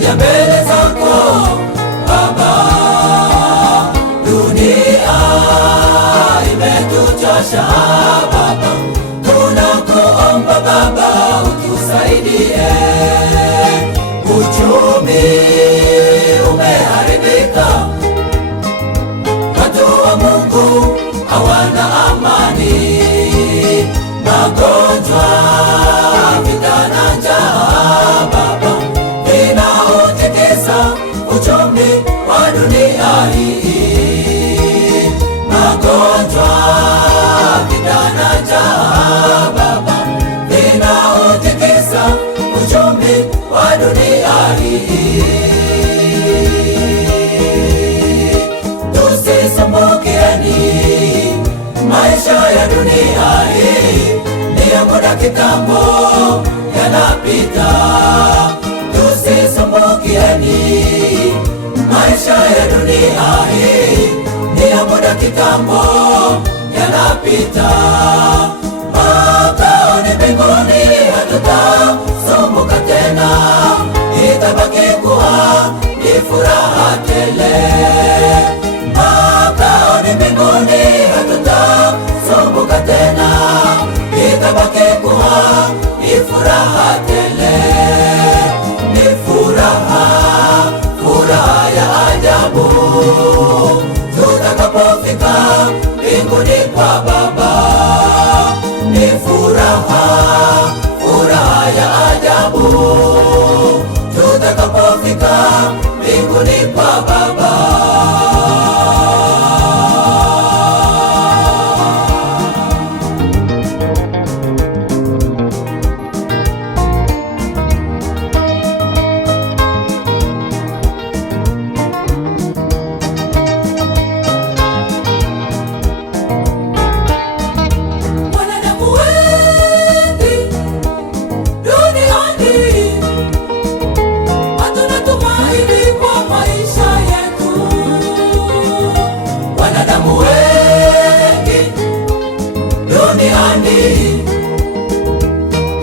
tumekuja mbele zako Baba, dunia imetuchosha Baba, tunakuomba Baba utusaidie. Uchumi umeharibika, watu wa Mungu hawana amani, magonjwa, vita na njaa Baba vinautikisa uchumi wa dunia hii. Magonjwa, vita na njaa Baba vinautikisa uchumi wa dunia hii. Tusisumbukieni, maisha ya dunia hii ni ya muda kitambo, yanapita. Tusisumbukieni, maisha ya dunia hii ni ya muda kitambo, yanapita. Makao ni mbinguni, hatutasumbuka tena, itabaki kuwa ni furaha tele. Makao ni mbinguni, hatutasumbuka tena, itabaki kuwa ni furaha tele. Ni furaha, furaha ya ajabu, tutakapofika mbinguni kwa Baba. Ni furaha, furaha ya ajabu, tutakapofika mbinguni kwa Baba.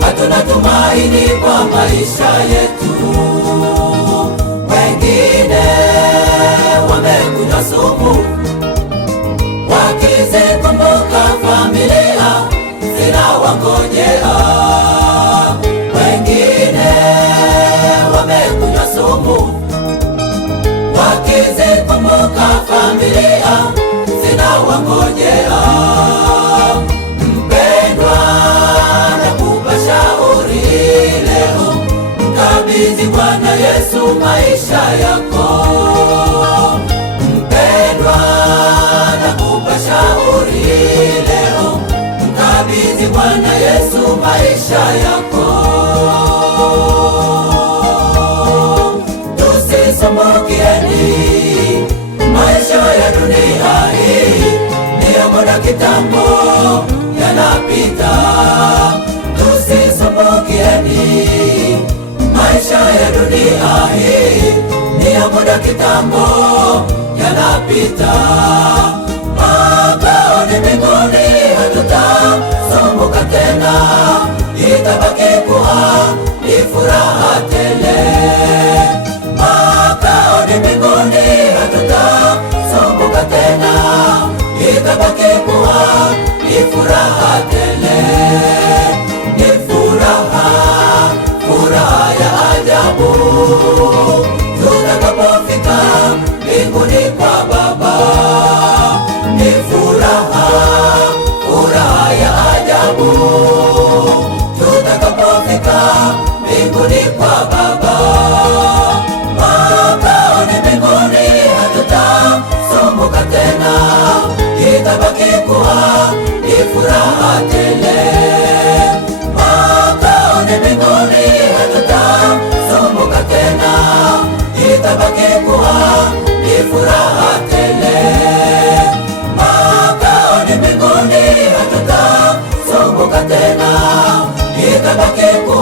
Hatuna tumaini kwa maisha yetu. Wengine wamekunywa sumu, wakizikumbuka familia zinawangojea. Wengine wamekunywa sumu, wakizikumbuka familia zinawangojea. Mkabidhi Bwana Yesu maisha yako. Mpendwa, nakupa shauri leo, mkabidhi Bwana Yesu maisha yako. Tusisumbukieni, maisha ya dunia hii ni ya muda kitambo, yanapita. Tusisumbukieni, maisha ya dunia hii ni ya muda kitambo, yanapita. Makao ni mbinguni, hatutasumbuka tena, itabaki kuwa ni furaha tele. Makao ni mbinguni, hatutasumbuka tena, itabaki kuwa ni furaha tele. Ni furaha, furaha ya ajabu, tutakapofika mbinguni kwa Baba. Ni furaha, furaha ya ajabu, tutakapofika mbinguni kwa Baba. Makao ni mbinguni, hatutasumbuka tena, itabaki kuwa ni furaha tele. Makao ni mbinguni, hatutasumbuka tena, itabaki kuwa ni furaha tele. Makao ni mbinguni, hatutasumbuka tena, itabaki kuwa